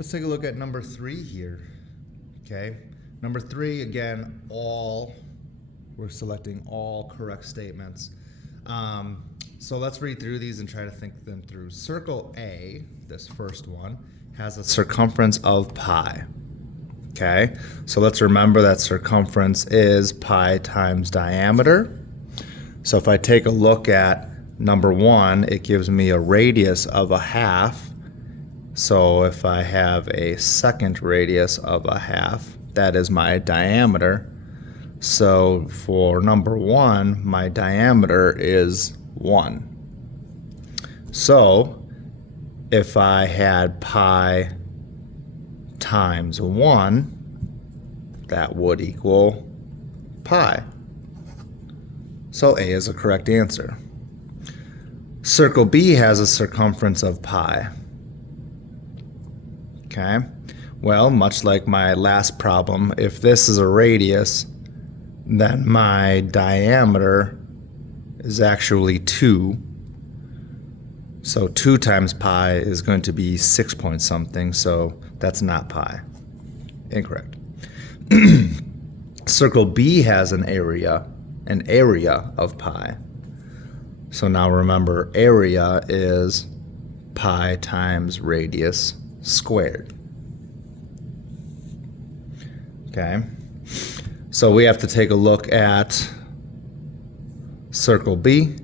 Let's take a look at number 3 here. Okay, number 3, again, we're selecting all correct statements. So let's read through these and try to think them through. Circle A, this first one, has a circumference of pi. Okay, so let's remember that circumference is pi times diameter. So if I take a look at number 1, it gives me a radius of a half. So if I have a second radius of a half, that is my diameter. So for number 1, my diameter is 1. So if I had pi times 1, that would equal pi. So A is a correct answer. Circle B has a circumference of pi. Okay, well, much like my last problem, if this is a radius, then my diameter is actually 2. So 2 times pi is going to be 6 point something, so that's not pi. Incorrect. Circle B has an area of pi. So now remember, area is pi times radius squared. Okay, so we have to take a look at circle B.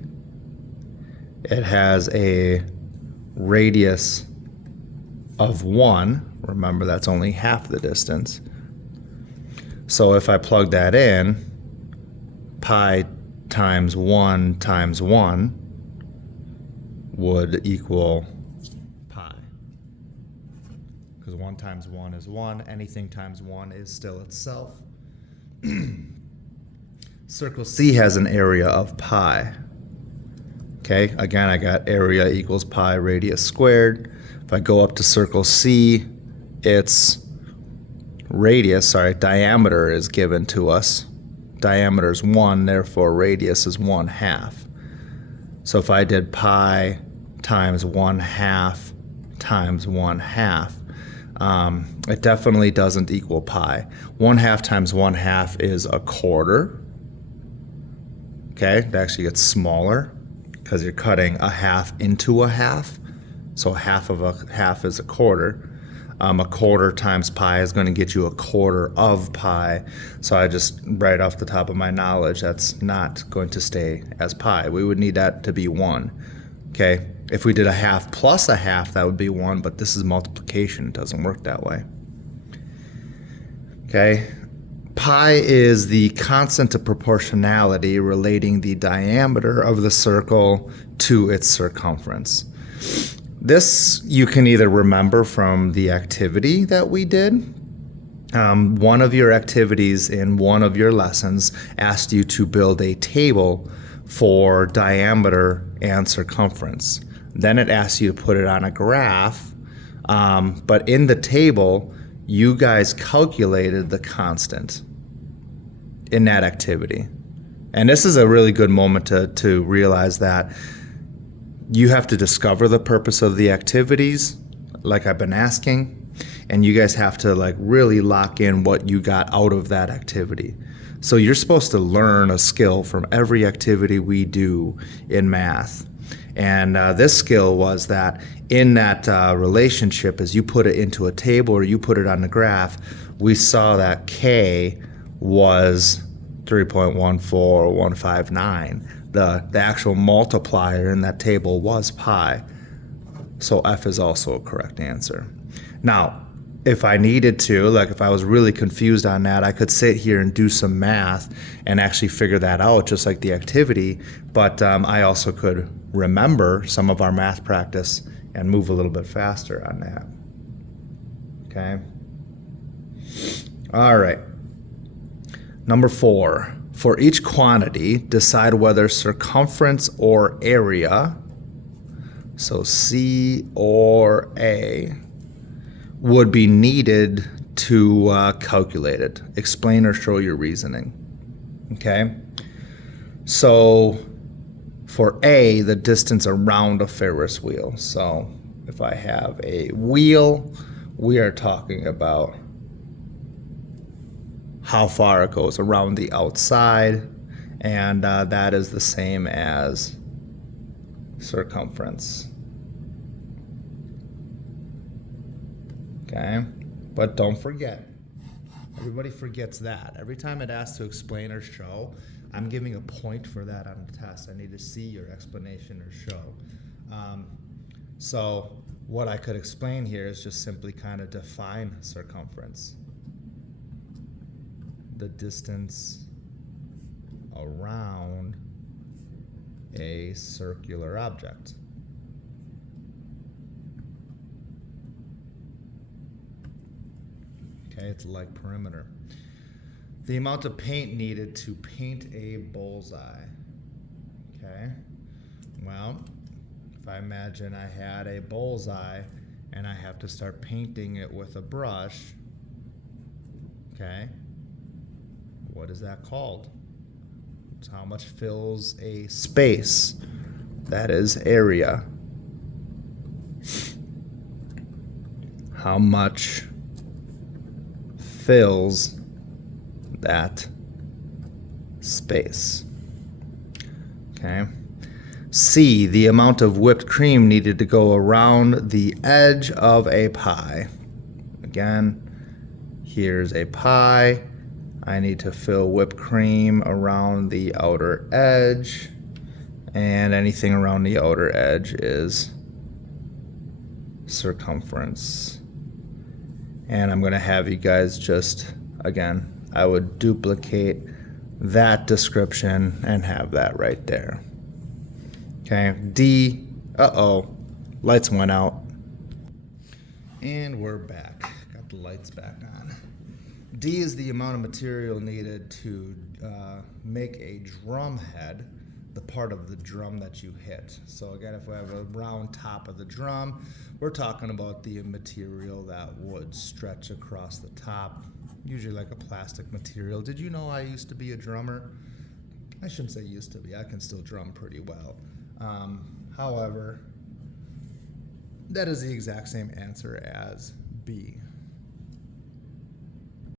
It has a radius of 1. Remember, that's only half the distance. So if I plug that in, pi times 1 would equal pi. Because 1 times 1 is 1. Anything times 1 is still itself. Circle C has an area of pi. Okay, again, I got area equals pi radius squared. If I go up to circle C, its diameter is given to us. Diameter is 1, therefore radius is 1/2. So if I did pi times 1/2 times 1/2, it definitely doesn't equal pi. 1/2 times 1/2 is a quarter. Okay, it actually gets smaller because you're cutting a half into a half. So half of a half is a quarter. A quarter times pi is going to get you a quarter of pi. So I just, right off the top of my knowledge, that's not going to stay as pi. We would need that to be 1. Okay, if we did a half plus a half, that would be 1, but this is multiplication. It doesn't work that way. Okay, pi is the constant of proportionality relating the diameter of the circle to its circumference. This you can either remember from the activity that we did. One of your activities in one of your lessons asked you to build a table for diameter and circumference. Then it asked you to put it on a graph, but in the table, you guys calculated the constant in that activity. And this is a really good moment to realize that you have to discover the purpose of the activities, like I've been asking, and you guys have to really lock in what you got out of that activity. So you're supposed to learn a skill from every activity we do in math. And this skill was that in that relationship, as you put it into a table or you put it on the graph, we saw that K was 3.14159. The actual multiplier in that table was pi. So F is also a correct answer. Now, if I needed to, if I was really confused on that, I could sit here and do some math and actually figure that out, just like the activity. But I also could remember some of our math practice and move a little bit faster on that. Okay. All right. Number 4. For each quantity, decide whether circumference or area, so C or A, would be needed to calculate it. Explain or show your reasoning. Okay? So for A, the distance around a Ferris wheel. So if I have a wheel we are talking about how far it goes around the outside, and that is the same as circumference. Okay, but don't forget, everybody forgets that. Every time it asks to explain or show, I'm giving a point for that on the test. I need to see your explanation or show. So what I could explain here is just simply kind of define circumference. The distance around a circular object. Okay, it's like perimeter. The amount of paint needed to paint a bullseye. Okay, well, if I imagine I had a bullseye and I have to start painting it with a brush, okay, what is that called? It's how much fills a space. That is area. How much fills that space. Okay. C, the amount of whipped cream needed to go around the edge of a pie. Again, here's a pie. I need to fill whipped cream around the outer edge, and anything around the outer edge is circumference. And I'm going to have you guys just, again, I would duplicate that description and have that right there. Okay, D, lights went out. And we're back. Got the lights back on. D is the amount of material needed to make a drum head, the part of the drum that you hit. So again, if we have a round top of the drum, we're talking about the material that would stretch across the top, usually like a plastic material. Did you know I used to be a drummer? I shouldn't say used to be, I can still drum pretty well. However, that is the exact same answer as B.